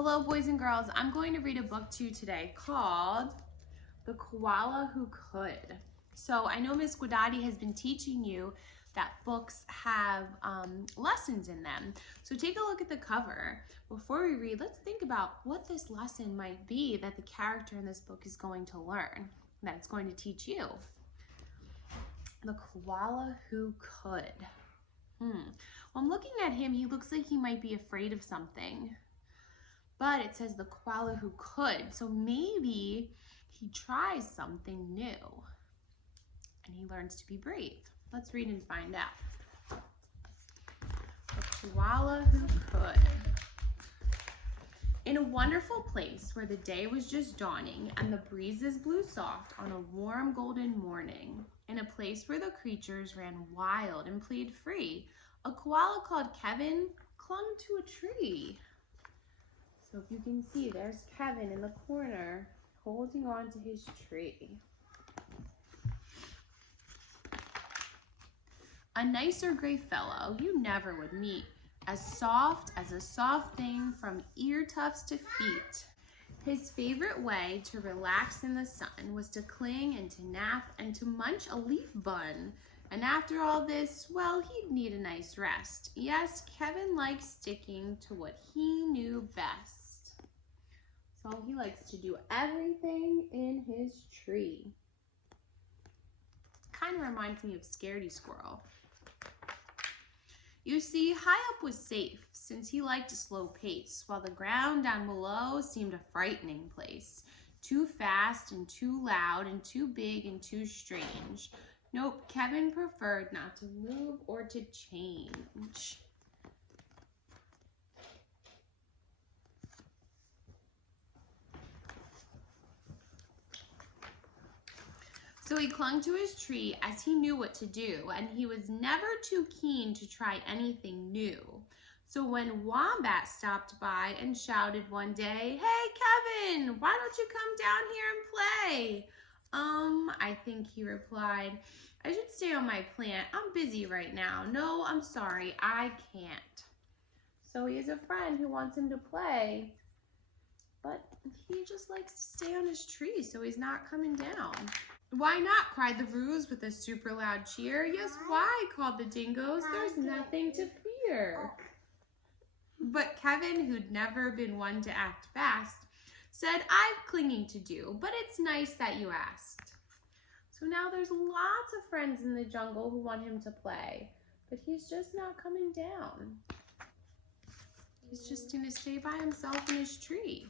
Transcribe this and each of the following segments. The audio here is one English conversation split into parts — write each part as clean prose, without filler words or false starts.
Hello, boys and girls. I'm going to read a book to you today called The Koala Who Could. So I know Miss Guadati has been teaching you that books have lessons in them. So take a look at the cover. Before we read, let's think about what this lesson might be that the character in this book is going to learn, that it's going to teach you. The Koala Who Could. Well, I'm looking at him, he looks like he might be afraid of something. But it says the koala who could, so maybe he tries something new and he learns to be brave. Let's read and find out. The Koala Who Could. In a wonderful place where the day was just dawning and the breezes blew soft on a warm golden morning, in a place where the creatures ran wild and played free, a koala called Kevin clung to a tree. So if you can see, there's Kevin in the corner holding on to his tree. A nicer gray fellow you never would meet, as soft as a soft thing from ear tufts to feet. His favorite way to relax in the sun was to cling and to nap and to munch a leaf bun. And after all this, well, he'd need a nice rest. Yes, Kevin likes sticking to what he knew best. So he likes to do everything in his tree. Kind of reminds me of Scaredy Squirrel. You see, high up was safe, since he liked a slow pace, while the ground down below seemed a frightening place. Too fast and too loud and too big and too strange. Nope, Kevin preferred not to move or to change. So he clung to his tree as he knew what to do, and he was never too keen to try anything new. So when Wombat stopped by and shouted one day, "Hey, Kevin, why don't you come down here and play?" I think he replied, "I should stay on my plant. I'm busy right now. No, I'm sorry, I can't." So he has a friend who wants him to play, but he just likes to stay on his tree, so he's not coming down. "Why not?" cried the Ruse with a super loud cheer. "Yes, why?" called the Dingoes. "There's nothing to fear." But Kevin, who'd never been one to act fast, said, "I've clinging to do, but it's nice that you asked." So now there's lots of friends in the jungle who want him to play, but he's just not coming down. He's just gonna stay by himself in his tree.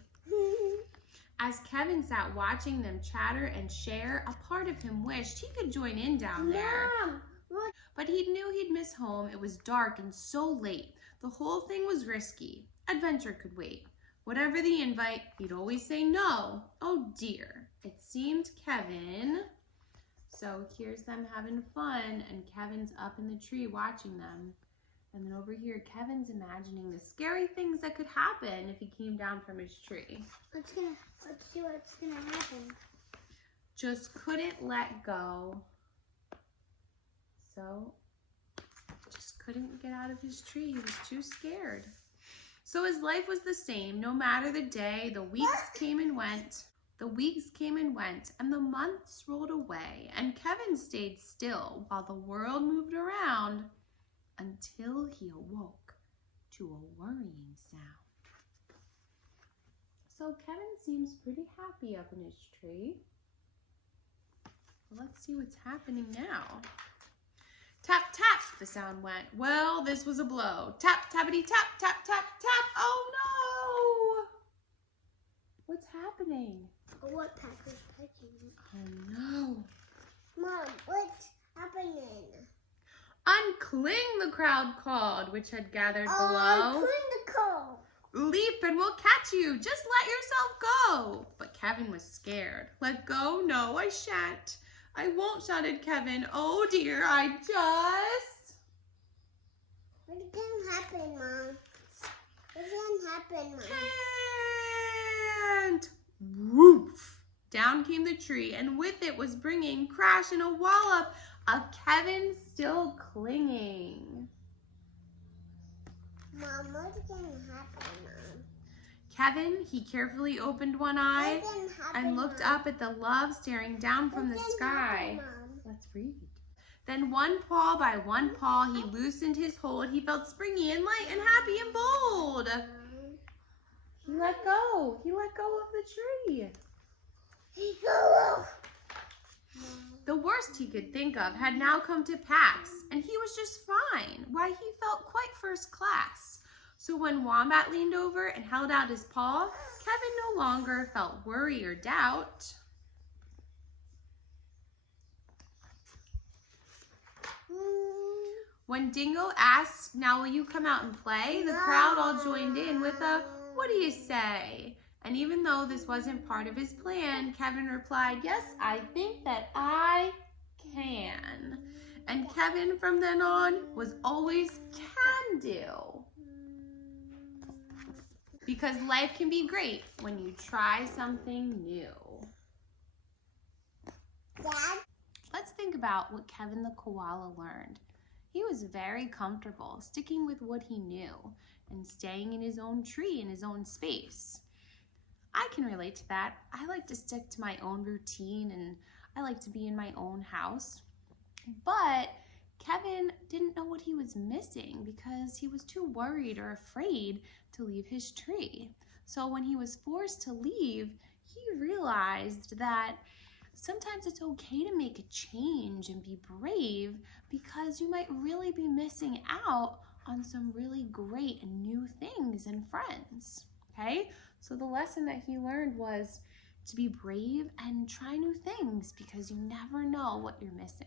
As Kevin sat watching them chatter and share, a part of him wished he could join in down there. Mom, look. But he knew he'd miss home. It was dark and so late. The whole thing was risky. Adventure could wait. Whatever the invite, he'd always say no. Oh dear, it seemed Kevin. So here's them having fun, and Kevin's up in the tree watching them. And then over here, Kevin's imagining the scary things that could happen if he came down from his tree. Let's see what's gonna happen. Just couldn't let go. So, just couldn't get out of his tree. He was too scared. So his life was the same, no matter the day. The weeks came and went. And the months rolled away. And Kevin stayed still while the world moved around, until he awoke to a worrying sound. So Kevin seems pretty happy up in his tree. Let's see what's happening now. Tap, tap, the sound went. Well, this was a blow. Tap, tappity, tap, tap, tap, tap. Oh no! What's happening? A woodpecker's pecking. Oh no. Mom, what's happening? Uncling, the crowd called, which had gathered below. Uncling the call. Leap and we'll catch you. Just let yourself go. But Kevin was scared. Let go? No, I shan't. I won't, shouted Kevin. Oh dear, I just... What can happen, Mom? What can happen, Mom? Can't. Woof. Down came the tree, and with it was bringing crash and a wallop of Kevin still clinging. Mom, what's gonna happen, Mom? Kevin, he carefully opened one eye and looked up at the love staring down from the sky. Let's read. Then one paw by one paw, he loosened his hold. He felt springy and light and happy and bold. He let go. He let go of the tree. The worst he could think of had now come to pass, and he was just fine. Why, he felt quite first class. So when Wombat leaned over and held out his paw, Kevin no longer felt worry or doubt. When Dingo asked, "Now will you come out and play?" the crowd all joined in with a, "What do you say?" And even though this wasn't part of his plan, Kevin replied, "Yes, I think that I can." And Kevin from then on was always can do. Because life can be great when you try something new. Dad? Let's think about what Kevin the koala learned. He was very comfortable sticking with what he knew and staying in his own tree, in his own space. I can relate to that. I like to stick to my own routine and I like to be in my own house. But Kevin didn't know what he was missing because he was too worried or afraid to leave his tree. So when he was forced to leave, he realized that sometimes it's okay to make a change and be brave because you might really be missing out on some really great and new things and friends, okay? So the lesson that he learned was to be brave and try new things because you never know what you're missing.